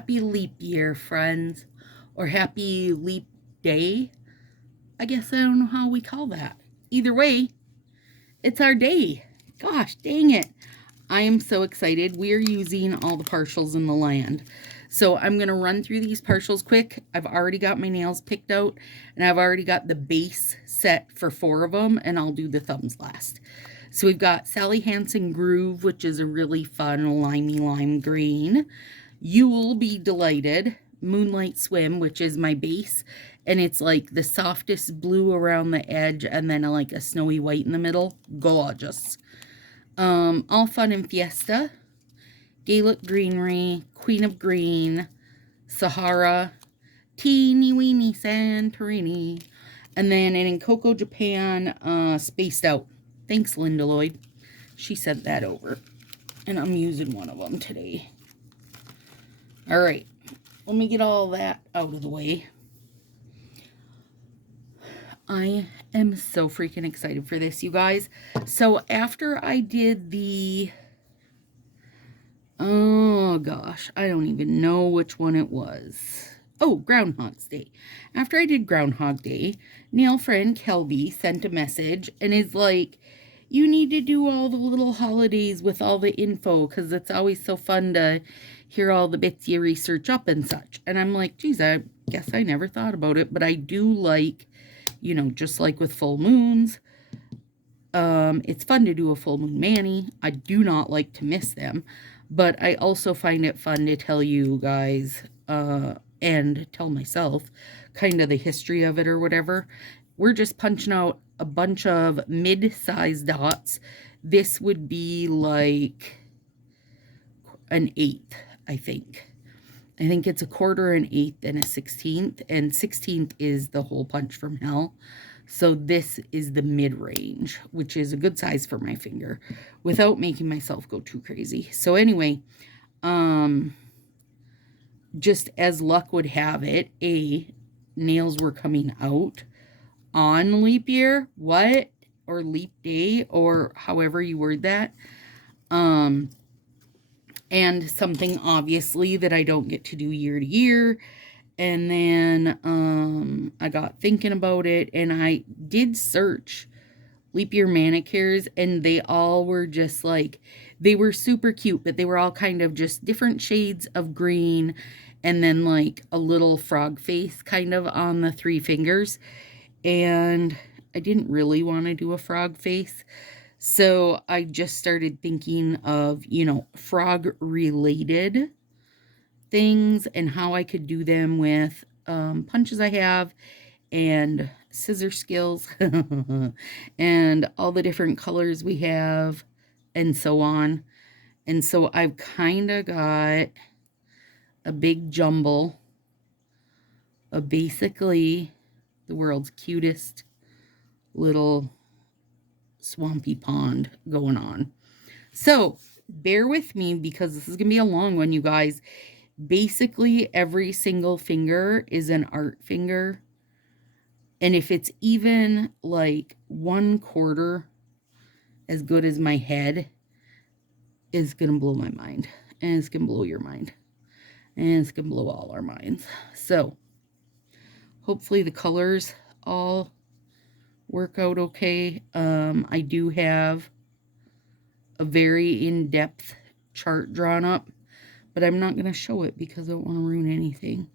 Happy leap year, friends. Or happy leap day. I guess I don't know how we call that. Either way, it's our day. Gosh, dang it. I am so excited. We are using all the partials in the land. So I'm going to run through these partials quick. I've already got my nails picked out, and I've already got the base set for 4 of them, and I'll do the thumbs last. So we've got Sally Hansen Groove, which is a really fun limey lime green. You'll Be Delighted, Moonlight Swim, which is my base, and it's like the softest blue around the edge and then like a snowy white in the middle. Gorgeous. All Fun and Fiesta, Gaelic Greenery, Queen of Green, Sahara, Teeny Weeny Santorini, and then in Coco Japan, Spaced Out. Thanks, Linda Lloyd. She sent that over, and I'm using one of them today. All right, let me get all that out of the way. I am so freaking excited for this, you guys. So after I did the, oh gosh, I don't even know which one it was. Oh, Groundhog's Day. After I did Groundhog Day, nail friend Kelby sent a message and is like, you need to do all the little holidays with all the info because it's always so fun to hear all the bits you research up and such. And I'm like, geez, I guess I never thought about it, but I do like, you know, just like with full moons, it's fun to do a full moon mani. I do not like to miss them, but I also find it fun to tell you guys and tell myself kind of the history of it or whatever. We're just punching out a bunch of mid-sized dots. This would be like an eighth, I think. I think it's a quarter, an eighth, and a 16th. And 16th is the hole punch from hell. So this is the mid-range, which is a good size for my finger without making myself go too crazy. So anyway, just as luck would have it, nails were coming out on leap year, or leap day, or however you word that. And something obviously that I don't get to do year to year. And then I got thinking about it, and I did search leap year manicures, and they all were just like, they were super cute, but they were all kind of just different shades of green, and then like a little frog face kind of on the 3 fingers. And I didn't really want to do a frog face. So I just started thinking of, you know, frog related things and how I could do them with punches I have and scissor skills and all the different colors we have and so on. And so I've kind of got a big jumble of basically the world's cutest little swampy pond going on. So bear with me because this is going to be a long one, you guys. Basically, every single finger is an art finger. And if it's even like 1/4 as good as my head, it's going to blow my mind. And it's going to blow your mind. And it's going to blow all our minds. So hopefully the colors all work out okay. I do have a very in-depth chart drawn up, but I'm not going to show it because I don't want to ruin anything.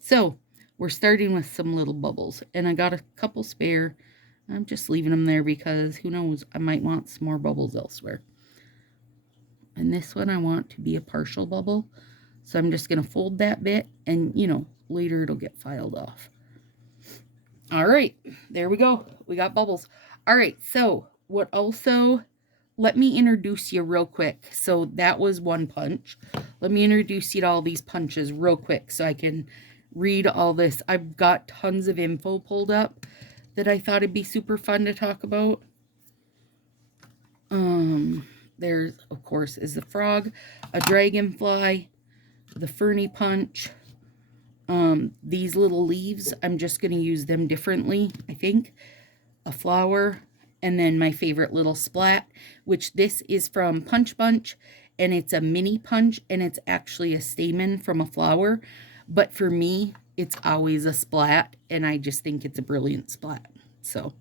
So we're starting with some little bubbles, and I got a couple spare. I'm just leaving them there because who knows, I might want some more bubbles elsewhere. And this one I want to be a partial bubble, so I'm just going to fold that bit, and you know, later it'll get filed off. All right, there we go. We got bubbles. All right, so what also, let me introduce you real quick. So that was one punch. Let me introduce you to all these punches real quick so I can read all this. I've got tons of info pulled up that I thought it'd be super fun to talk about. There's, of course, is the frog, a dragonfly, the ferny punch. These little leaves, I'm just going to use them differently, I think. A flower And then my favorite little splat, which this is from Punch Bunch, and it's a mini punch, and it's actually a stamen from a flower. But for me, it's always a splat, and I just think it's a brilliant splat. So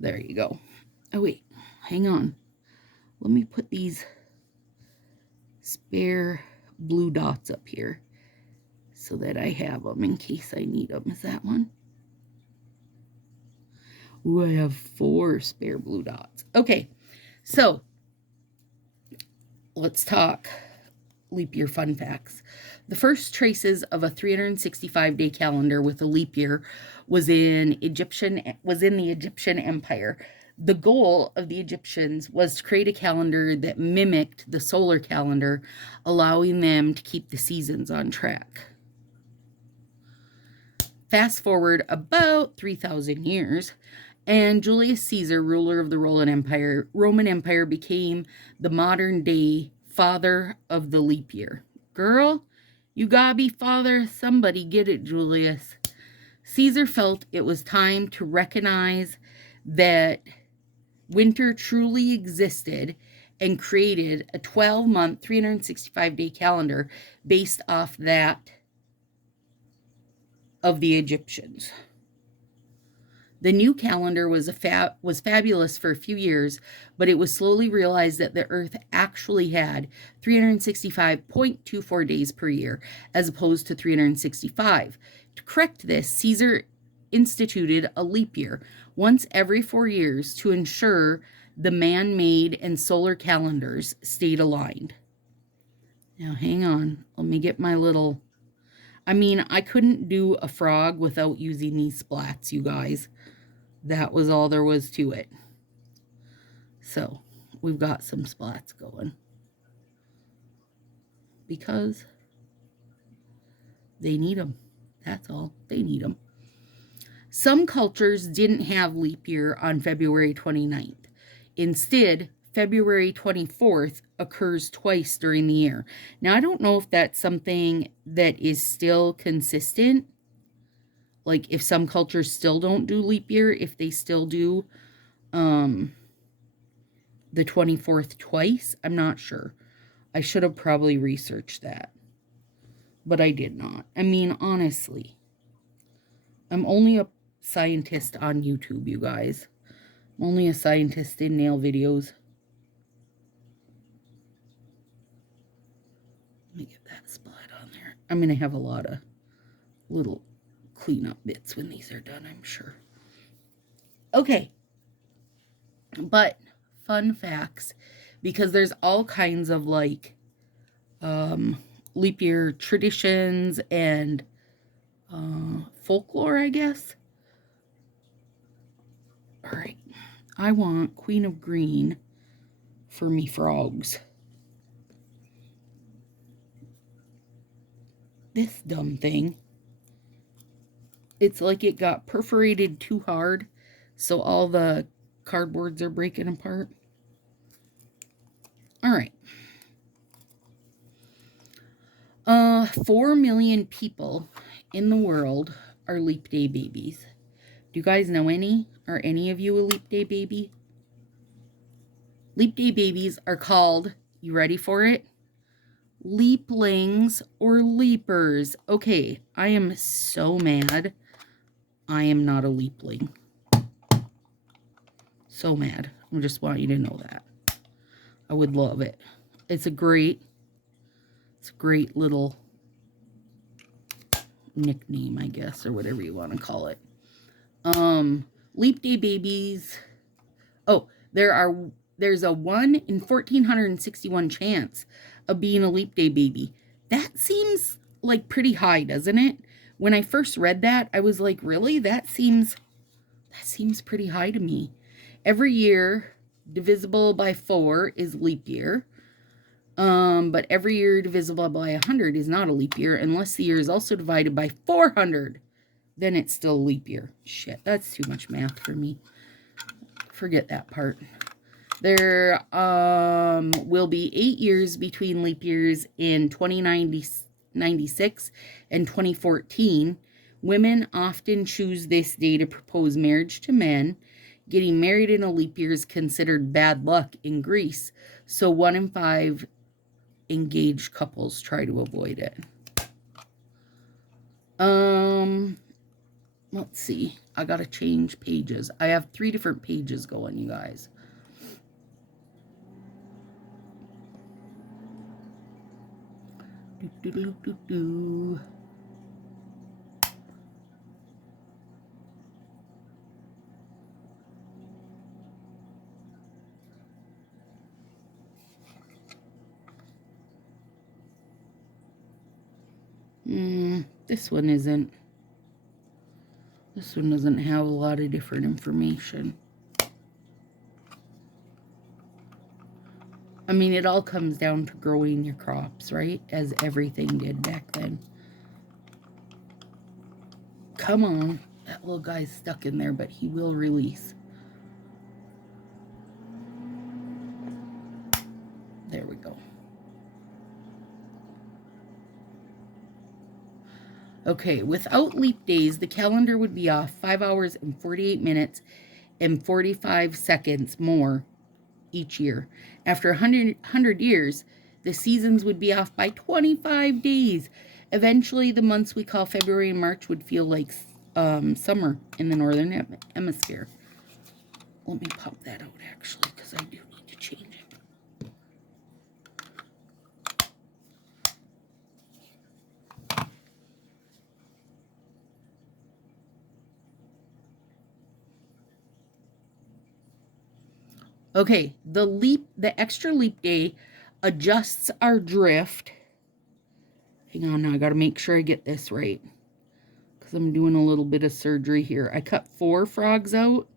there you go. Oh, wait, hang on. Let me put these spare blue dots up here so that I have them in case I need them. Is that one? Ooh, I have 4 spare blue dots. Okay, so let's talk leap year fun facts. The first traces of a 365-day calendar with a leap year was in the Egyptian Empire. The goal of the Egyptians was to create a calendar that mimicked the solar calendar, allowing them to keep the seasons on track. Fast forward about 3,000 years, and Julius Caesar, ruler of the Roman Empire, became the modern-day father of the leap year. Girl, you gotta be father. Somebody get it, Julius. Caesar felt it was time to recognize that winter truly existed and created a 12-month, 365-day calendar based off that of the Egyptians. The new calendar was fabulous for a few years, but it was slowly realized that the Earth actually had 365.24 days per year, as opposed to 365. To correct this, Caesar instituted a leap year once every 4 years to ensure the man-made and solar calendars stayed aligned. Now, hang on. Let me get my little... I couldn't do a frog without using these splats, you guys. That was all there was to it. So, we've got some splats going. Because they need them. That's all. They need them. Some cultures didn't have leap year on February 29th. Instead, February 24th occurs twice during the year. Now, I don't know if that's something that is still consistent. Like, if some cultures still don't do leap year, if they still do the 24th twice, I'm not sure. I should have probably researched that. But I did not. Honestly, I'm only a scientist on YouTube, you guys. I'm only a scientist in nail videos. Let me get that spot on there. I'm going to have a lot of little cleanup bits when these are done, I'm sure. Okay. But fun facts, because there's all kinds of like leap year traditions and folklore, I guess. All right. I want Queen of Green for me frogs. This dumb thing. It's like it got perforated too hard, so all the cardboards are breaking apart. All right. 4 million people in the world are leap day babies. Do you guys know any? Are any of you a leap day baby? Leap day babies are called, you ready for it? Leaplings or leapers. Okay, I am so mad I am not a leapling. So mad. I just want you to know that. I would love it. It's a great little nickname, I guess, or whatever you want to call it. Leap day babies. Oh, there's a 1 in 1,461 chance of being a leap day baby. That seems like pretty high, doesn't it? When I first read that, I was like, really? That seems pretty high to me. Every year divisible by 4 is leap year. But every year divisible by 100 is not a leap year unless the year is also divided by 400. Then it's still a leap year. Shit, that's too much math for me. Forget that part. There will be 8 years between leap years in 2096 and 2014. Women often choose this day to propose marriage to men. Getting married in a leap year is considered bad luck in Greece, so 1 in 5 engaged couples try to avoid it. Let's see. I gotta change pages. I have 3 different pages going, you guys. This one isn't. This one doesn't have a lot of different information. I mean, it all comes down to growing your crops, right? As everything did back then. Come on. That little guy's stuck in there, but he will release. There we go. Okay, without leap days, the calendar would be off 5 hours and 48 minutes and 45 seconds more each year. After 100 years, the seasons would be off by 25 days. Eventually, the months we call February and March would feel like summer in the northern hemisphere. Let me pop that out, actually, because I do need to change it. Okay, the extra leap day adjusts our drift. Hang on now, I got to make sure I get this right, because I'm doing a little bit of surgery here. I cut 4 frogs out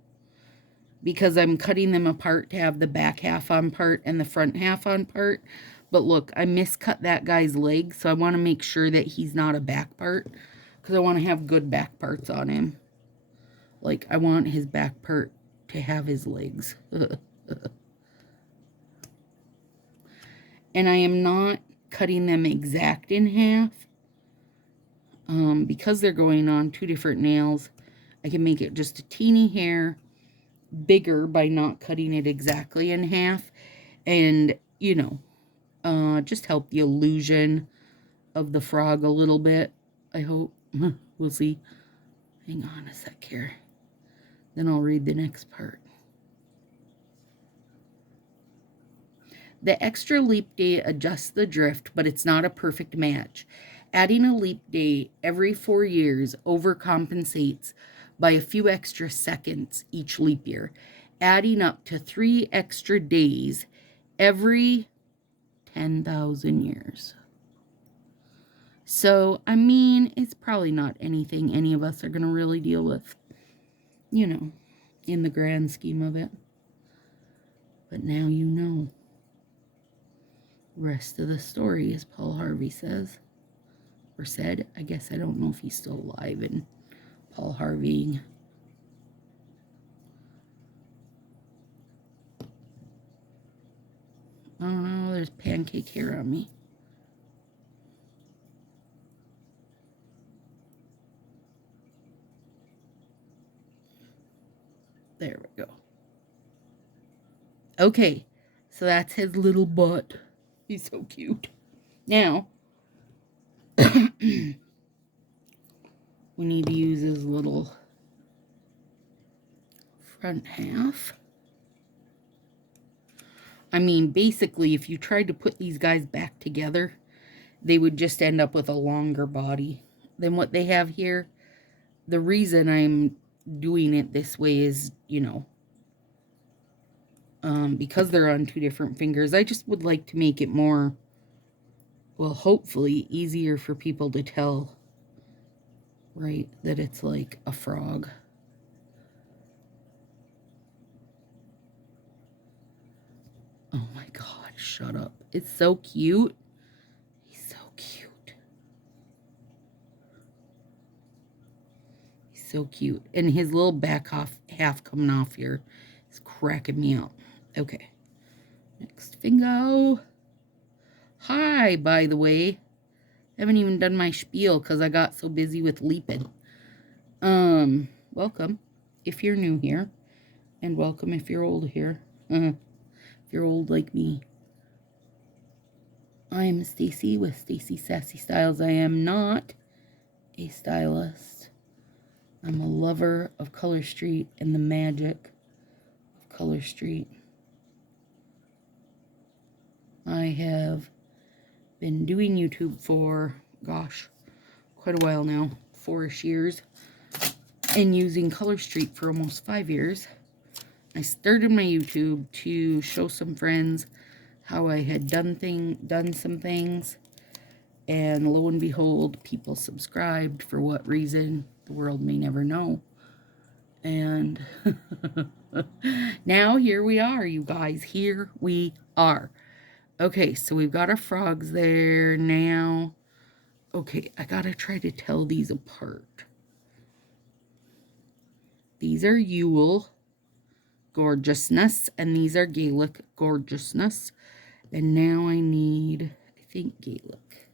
because I'm cutting them apart to have the back half on part and the front half on part. But look, I miscut that guy's leg, so I want to make sure that he's not a back part, because I want to have good back parts on him. Like, I want his back part to have his legs. And I am not cutting them exact in half. Because they're going on 2 different nails, I can make it just a teeny hair bigger by not cutting it exactly in half. And, you know, just help the illusion of the frog a little bit, I hope. We'll see. Hang on a sec here. Then I'll read the next part. The extra leap day adjusts the drift, but it's not a perfect match. Adding a leap day every 4 years overcompensates by a few extra seconds each leap year, adding up to 3 extra days every 10,000 years. So, I mean, it's probably not anything any of us are going to really deal with, you know, in the grand scheme of it. But now you know. Rest of the story, as Paul Harvey says, or said. I guess I don't know if he's still alive and Paul Harvey. Oh no, there's pancake hair on me. There we go. Okay, so that's his little butt. He's so cute. Now, we need to use his little front half. I mean, basically, if you tried to put these guys back together, they would just end up with a longer body than what they have here. The reason I'm doing it this way is, you know, because they're on 2 different fingers, I just would like to make it more, well, hopefully easier for people to tell, right, that it's like a frog. Oh my God, shut up. It's so cute. He's so cute. He's so cute. And his little back half coming off here is cracking me up. Okay. Next fingo. Hi, by the way. I haven't even done my spiel because I got so busy with leaping. Welcome, if you're new here. And welcome if you're old here. If you're old like me. I'm Stacy with Stacy Sassy Styles. I am not a stylist. I'm a lover of Color Street and the magic of Color Street. I have been doing YouTube for, gosh, quite a while now, 4-ish years, and using Color Street for almost 5 years. I started my YouTube to show some friends how I had done some things, and lo and behold, people subscribed. For what reason, the world may never know. And now here we are, you guys. Here we are. Okay, so we've got our frogs there now. Okay, I gotta try to tell these apart. These are Yule Gorgeousness, and these are Gaelic Gorgeousness. And now I need, I think, Gaelic.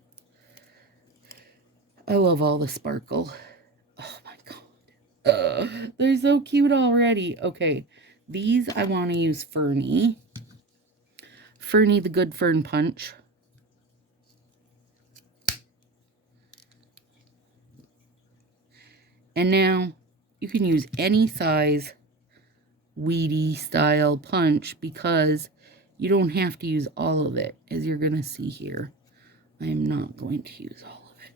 I love all the sparkle. Oh my god. They're so cute already. Okay, these I want to use Fernie. Fernie the Good Fern Punch. And now you can use any size weedy style punch because you don't have to use all of it, as you're going to see here. I am not going to use all of it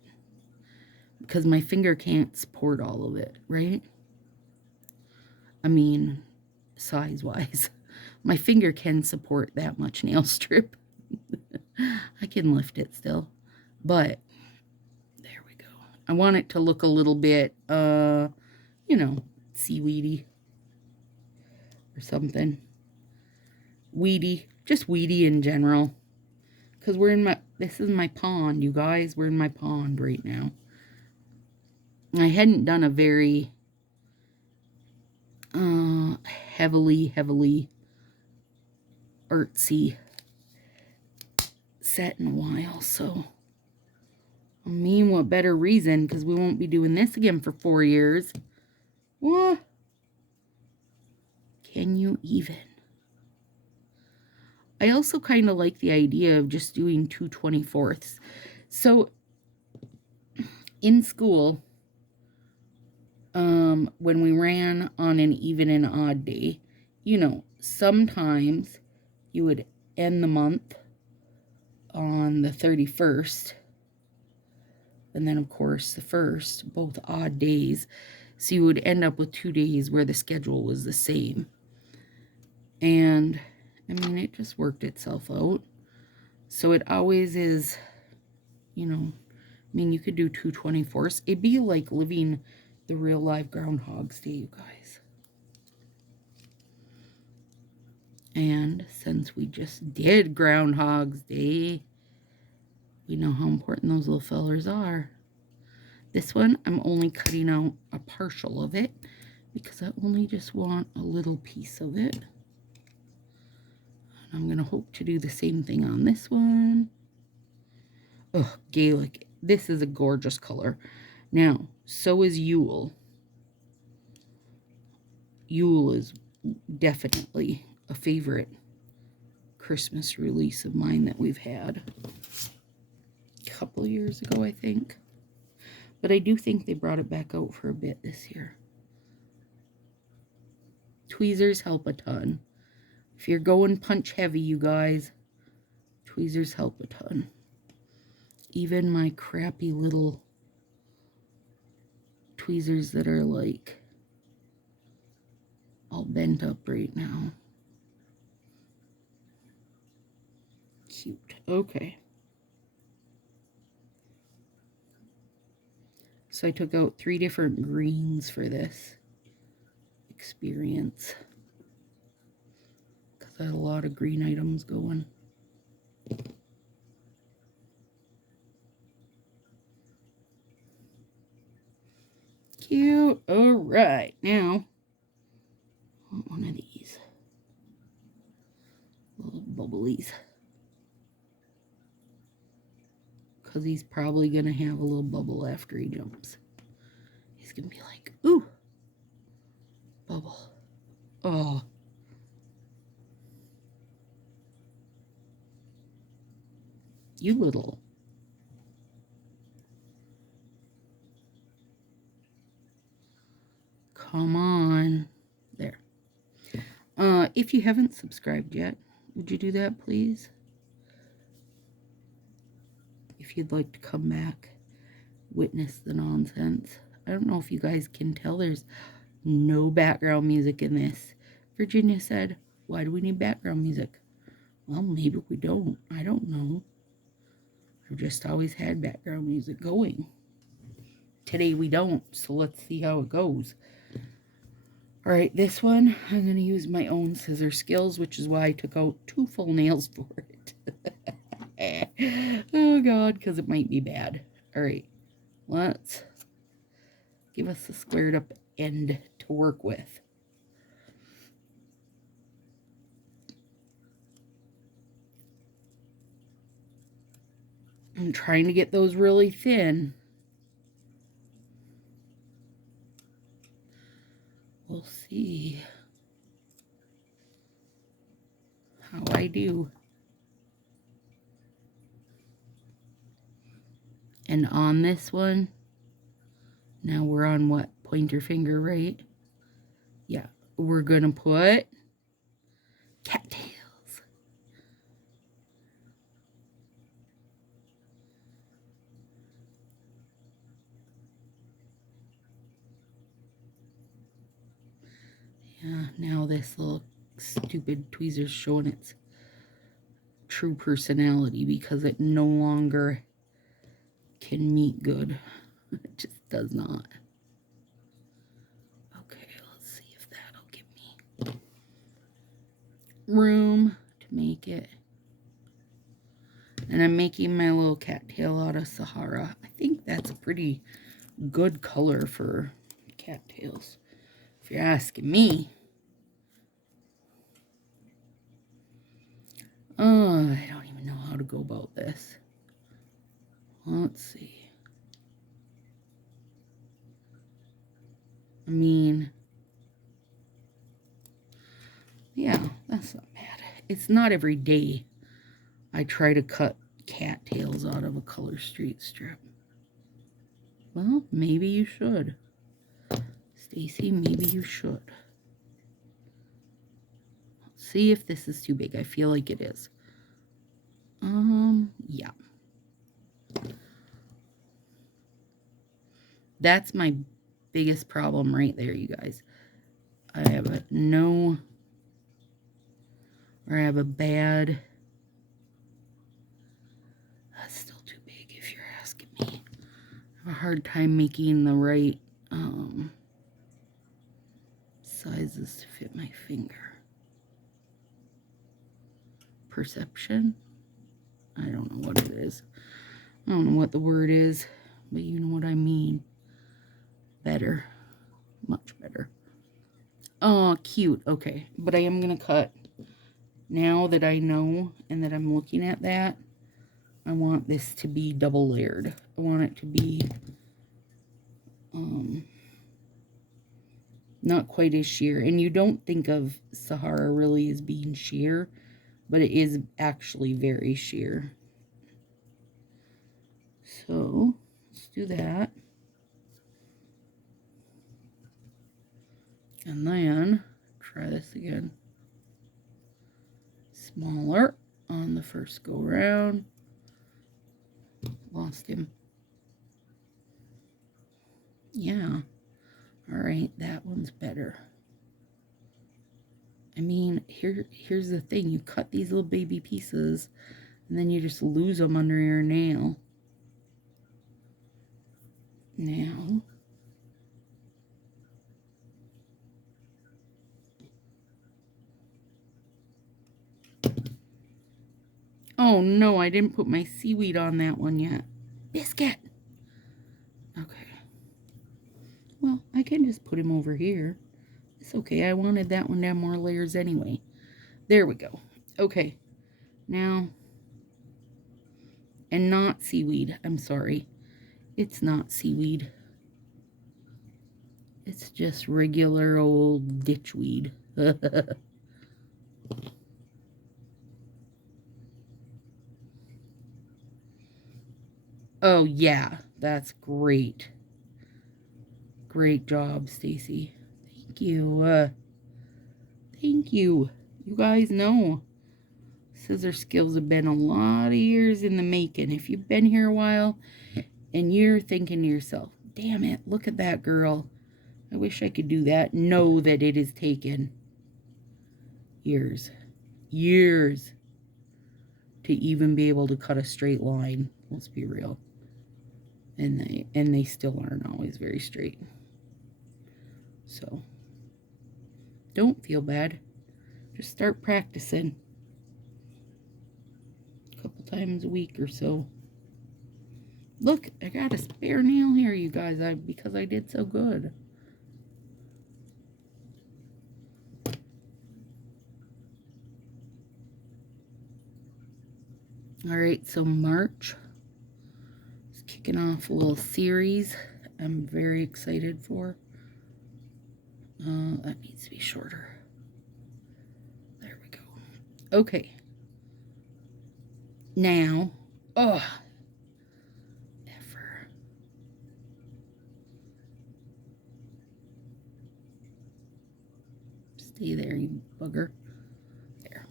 because my finger can't support all of it, right? I mean, size-wise. My finger can support that much nail strip. I can lift it still. But, there we go. I want it to look a little bit, you know, seaweedy or something. Weedy. Just weedy in general. Because we're in this is my pond, you guys. We're in my pond right now. I hadn't done a very heavily artsy set in a while, so I mean, what better reason, because we won't be doing this again for 4 years. What? Can you even? I also kind of like the idea of just doing 2 24ths. So in school, when we ran on an even and odd day, you know, sometimes you would end the month on the 31st, and then of course the 1st, both odd days, so you would end up with 2 days where the schedule was the same. And I mean, it just worked itself out. So it always is, you know, I mean, you could do 2 24ths. It'd be like living the real live Groundhog's Day, you guys. And since we just did Groundhog's Day, we know how important those little fellers are. This one, I'm only cutting out a partial of it because I only just want a little piece of it. And I'm going to hope to do the same thing on this one. Oh, Gaelic. This is a gorgeous color. Now, so is Yule. Yule is definitely a favorite Christmas release of mine that we've had a couple years ago, I think. But I do think they brought it back out for a bit this year. Tweezers help a ton. If you're going punch heavy, you guys, tweezers help a ton. Even my crappy little tweezers that are like all bent up right now. Cute. Okay. So I took out 3 different greens for this experience because I had a lot of green items going. Cute. All right. Now, I want one of these little bubblies because he's probably going to have a little bubble after he jumps. He's going to be like, ooh, bubble. Oh. You little. Come on. There. If you haven't subscribed yet, would you do that, please? If you'd like to come back, witness the nonsense. I don't know if you guys can tell, there's no background music in this. Virginia said, why do we need background music? Well, maybe we don't. I don't know. I've just always had background music going. Today we don't, so let's see how it goes. All right, this one, I'm going to use my own scissor skills, which is why I took out 2 full nails for it. Oh, God, because it might be bad. All right, let's give us a squared up end to work with. I'm trying to get those really thin. We'll see how I do. And on this one, now we're on what? Pointer finger, right? Yeah, we're going to put cattails. Yeah, now this little stupid tweezer's showing its true personality because it no longer can meet good. It just does not. Okay, let's see if that'll give me room to make it. And I'm making my little cattail out of Sahara. I think that's a pretty good color for cattails, if you're asking me. Oh, I don't even know how to go about this. Let's see. I mean, yeah, that's not bad. It's not every day I try to cut cattails out of a color street strip. Well, maybe you should. Stacy, maybe you should. Let's see if this is too big. I feel like it is. Yeah. That's my biggest problem right there, you guys. I have a no, or I have a bad, that's still too big if you're asking me. I have a hard time making the right sizes to fit my finger. Perception? I don't know what it is. I don't know what the word is, but you know what I mean. Better. Much better. Oh, cute. Okay, but I am going to cut. Now that I know and that I'm looking at that, I want this to be double layered. I want it to be not quite as sheer. And you don't think of Sahara really as being sheer, but it is actually very sheer. So let's do that. And then try this again. Smaller on the first go round. Lost him. Yeah. All right, that one's better. I mean, here's the thing. You cut these little baby pieces, and then you just lose them under your nail. Now, oh no, I didn't put my seaweed on that one yet. Biscuit! Okay. Well, I can just put him over here. It's okay, I wanted that one to have more layers anyway. There we go. Okay, now, and not seaweed, I'm sorry. It's not seaweed. It's just regular old ditchweed. Oh, yeah. That's great. Great job, Stacy. Thank you. Thank you. You guys know scissor skills have been a lot of years in the making. If you've been here a while and you're thinking to yourself, damn it, look at that girl. I wish I could do that. Know that it has taken years. Years to even be able to cut a straight line. Let's be real. And they still aren't always very straight. So don't feel bad. Just start practicing a couple times a week or so. Look, I got a spare nail here, you guys, because I did so good. All right, so March is kicking off a little series I'm very excited for. That needs to be shorter. There we go. Okay. Now, stay there, you bugger. There.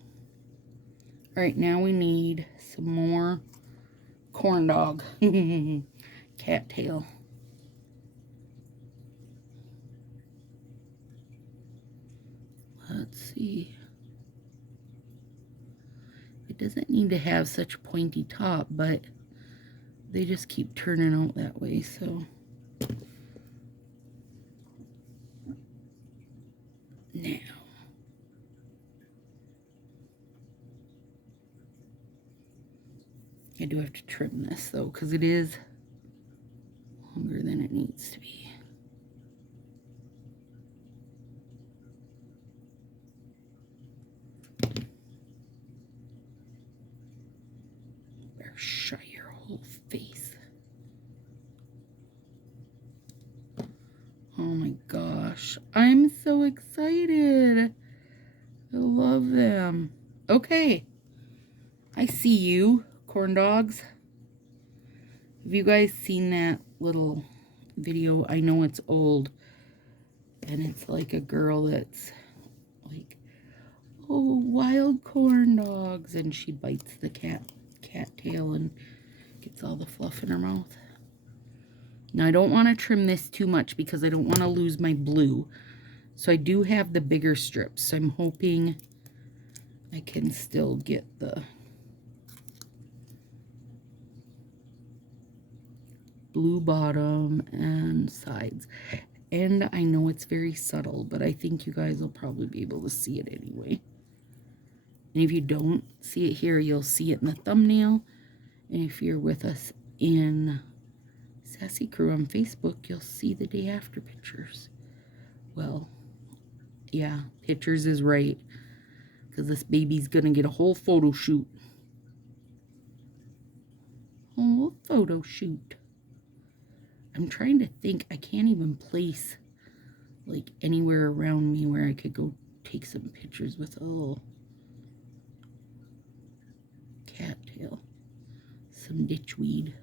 All right, now we need some more corn dog. Cattail. Let's see. It doesn't need to have such a pointy top, but they just keep turning out that way, so. Now. I do have to trim this, though, because it is longer than it needs to be. Better shut your whole face. Oh my gosh. I'm so excited. I love them. Okay. I see you, corn dogs. Have you guys seen that little video? I know it's old. And it's like a girl that's like, oh, wild corn dogs. And she bites the cat tail and gets all the fluff in her mouth. Now, I don't want to trim this too much because I don't want to lose my blue. So I do have the bigger strips. So I'm hoping I can still get the blue bottom and sides. And I know it's very subtle, but I think you guys will probably be able to see it anyway. And if you don't see it here, you'll see it in the thumbnail. And if you're with us in Sassy Crew on Facebook, you'll see the day after pictures. Well, yeah, pictures is right. Because this baby's going to get a whole photo shoot. Whole photo shoot. I'm trying to think. I can't even place like anywhere around me where I could go take some pictures with a little cattail. Some ditchweed.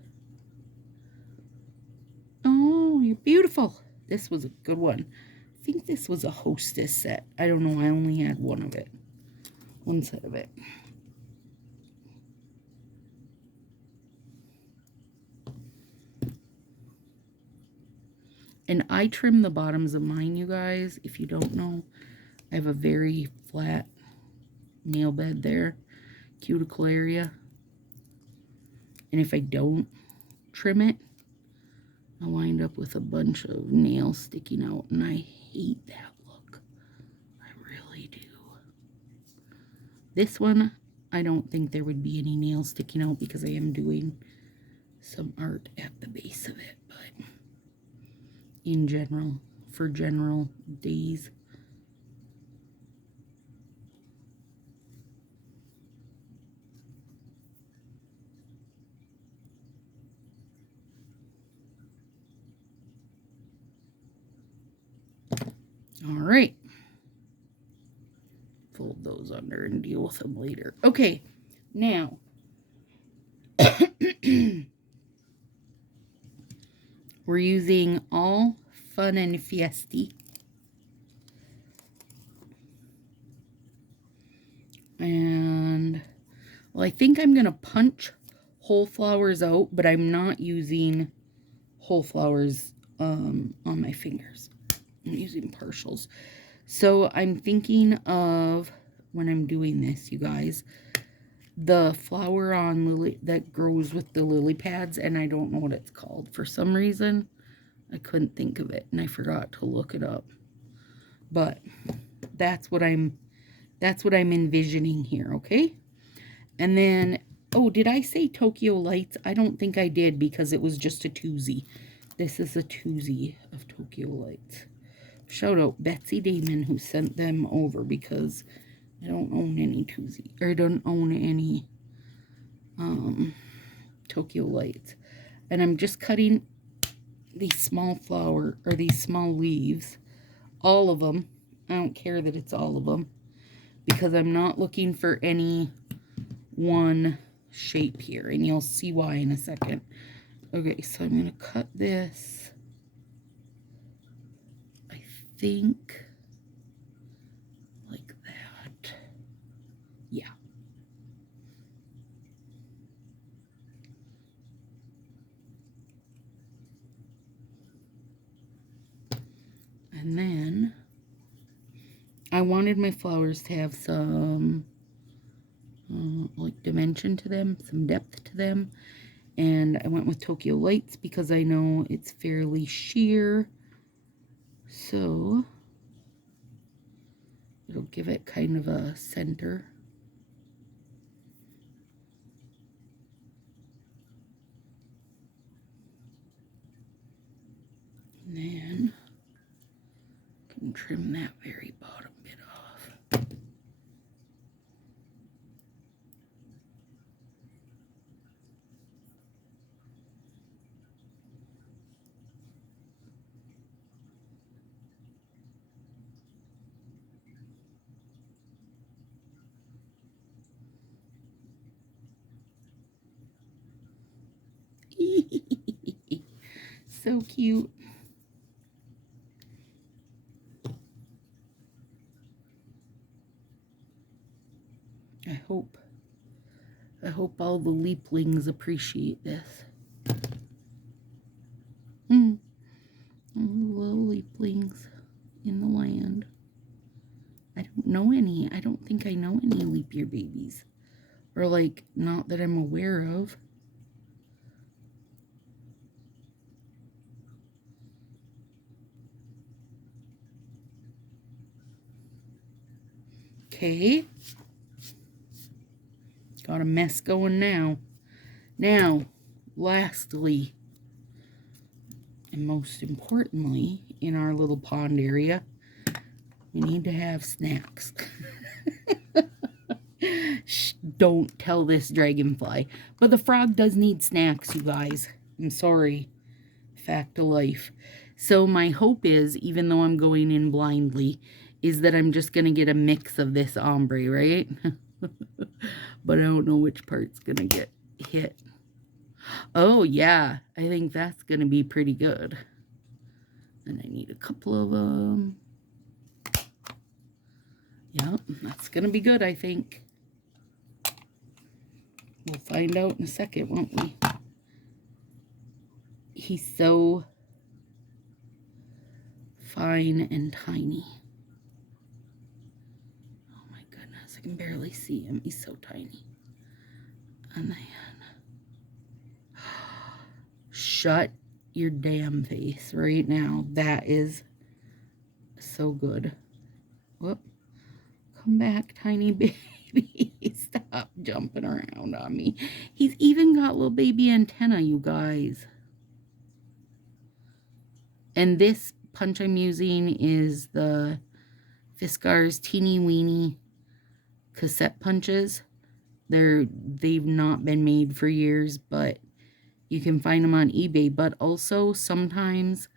Oh, you're beautiful. This was a good one. I think this was a hostess set. I don't know. I only had one of it. One set of it. And I trim the bottoms of mine, you guys. If you don't know, I have a very flat nail bed there. Cuticle area. And if I don't trim it, I wind up with a bunch of nails sticking out. And I hate that look. I really do. This one, I don't think there would be any nails sticking out because I am doing some art at the base of it. But in general, for general days. All right. fold those under and deal with them later. Okay, now we're using All Fun and Fiesty. And, well, I think I'm going to punch whole flowers out, but I'm not using whole flowers on my fingers. I'm using partials. So I'm thinking of, when I'm doing this, you guys, the flower on lily that grows with the lily pads, and I don't know what it's called. For some reason, I couldn't think of it, and I forgot to look it up. But that's what I'm envisioning here, okay? And then, oh, did I say Tokyo Lights? I don't think I did, because it was just a twosie. This is a twosie of Tokyo Lights. Shout out Betsy Damon, who sent them over, because I don't own any twosie, or I don't own any Tokyo Lights. And I'm just cutting these small flower, or these small leaves, all of them. I don't care that it's all of them, because I'm not looking for any one shape here, and you'll see why in a second. Okay, so I'm going to cut this, I think, like that. Yeah. And then I wanted my flowers to have some like dimension to them, some depth to them. And I went with Tokyo Lights because I know it's fairly sheer. So it'll give it kind of a center. And then I can trim that very bottom bit off. So cute. I hope all the leaplings appreciate this. Little leaplings in the land. I don't know any. I don't think I know any leap year babies. Or like, not that I'm aware of. Okay. Got a mess going now. Now, lastly, and most importantly, in our little pond area, we need to have snacks. Shh, don't tell this dragonfly. But the frog does need snacks, you guys. I'm sorry. Fact of life. So my hope is, even though I'm going in blindly, is that I'm just going to get a mix of this ombre, right? But I don't know which part's going to get hit. Oh, yeah. I think that's going to be pretty good. And I need a couple of them. Yep, that's going to be good, I think. We'll find out in a second, won't we? He's so fine and tiny. Oh my goodness, I can barely see him. He's so tiny. And then, shut your damn face right now. That is so good. Whoop. Come back, tiny baby. Stop jumping around on me. He's even got little baby antenna, you guys. And this punch I'm using is the Fiskars Teeny Weeny cassette punches. They've not been made for years, but you can find them on eBay. But also, sometimes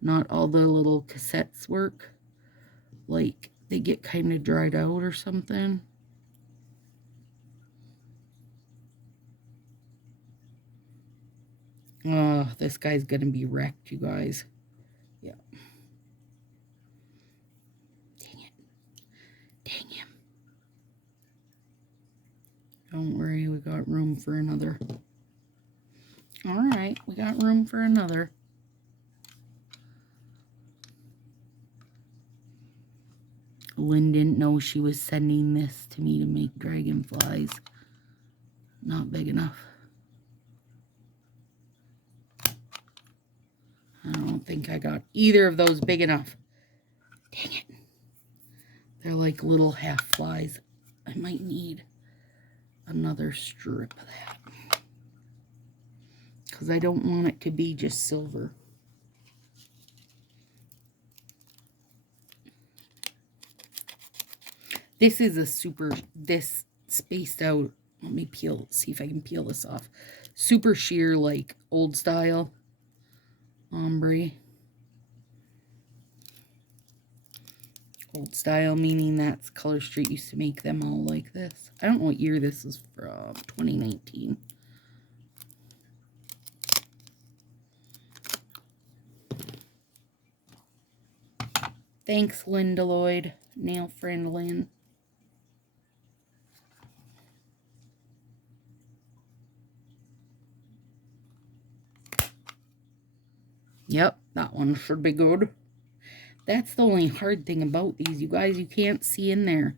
not all the little cassettes work. Like, they get kind of dried out or something. Oh, this guy's gonna be wrecked, you guys. Yeah. Dang it. Dang him. Don't worry, we got room for another. Alright, we got room for another. Lynn didn't know she was sending this to me to make dragonflies. Not big enough. I don't think I got either of those big enough. Dang it. They're like little half flies. I might need another strip of that. Because I don't want it to be just silver. This is a this spaced out, let me see if I can peel this off. Super sheer, like old style ombre. Old style meaning that's Color Street used to make them all like this. I don't know what year this is from, 2019. Thanks, Linda Lloyd, nail friend Lynn. Yep, that one should be good. That's the only hard thing about these, you guys. You can't see in there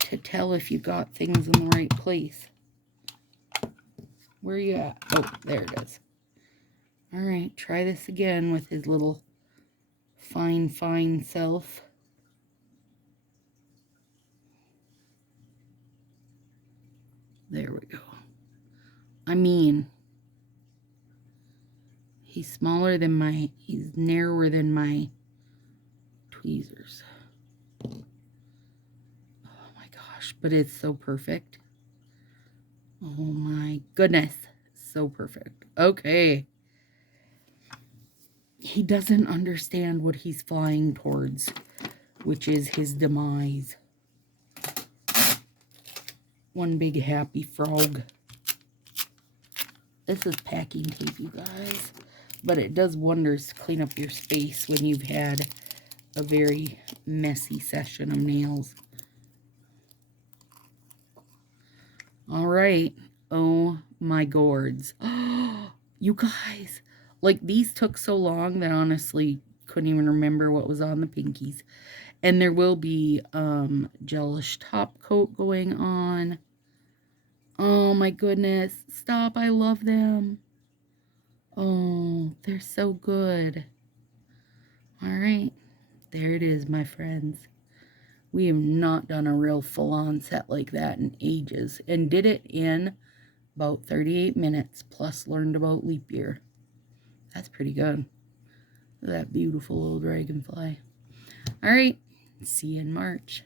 to tell if you got things in the right place. Where are you at? Oh, there it is. All right, try this again with his little fine self. There we go. I mean, he's smaller than he's narrower than my tweezers. Oh my gosh, but it's so perfect. Oh my goodness, so perfect. Okay. He doesn't understand what he's flying towards, which is his demise. One big happy frog. This is packing tape, you guys. But it does wonders to clean up your space when you've had a very messy session of nails. All right. Oh my gourds. You guys, like these took so long that honestly couldn't even remember what was on the pinkies. And there will be gelish top coat going on. Oh my goodness. Stop. I love them. Oh, they're so good. All right. There it is, my friends. We have not done a real full-on set like that in ages. And did it in about 38 minutes. Plus learned about leap year. That's pretty good. Look at that beautiful little dragonfly. All right. See you in March.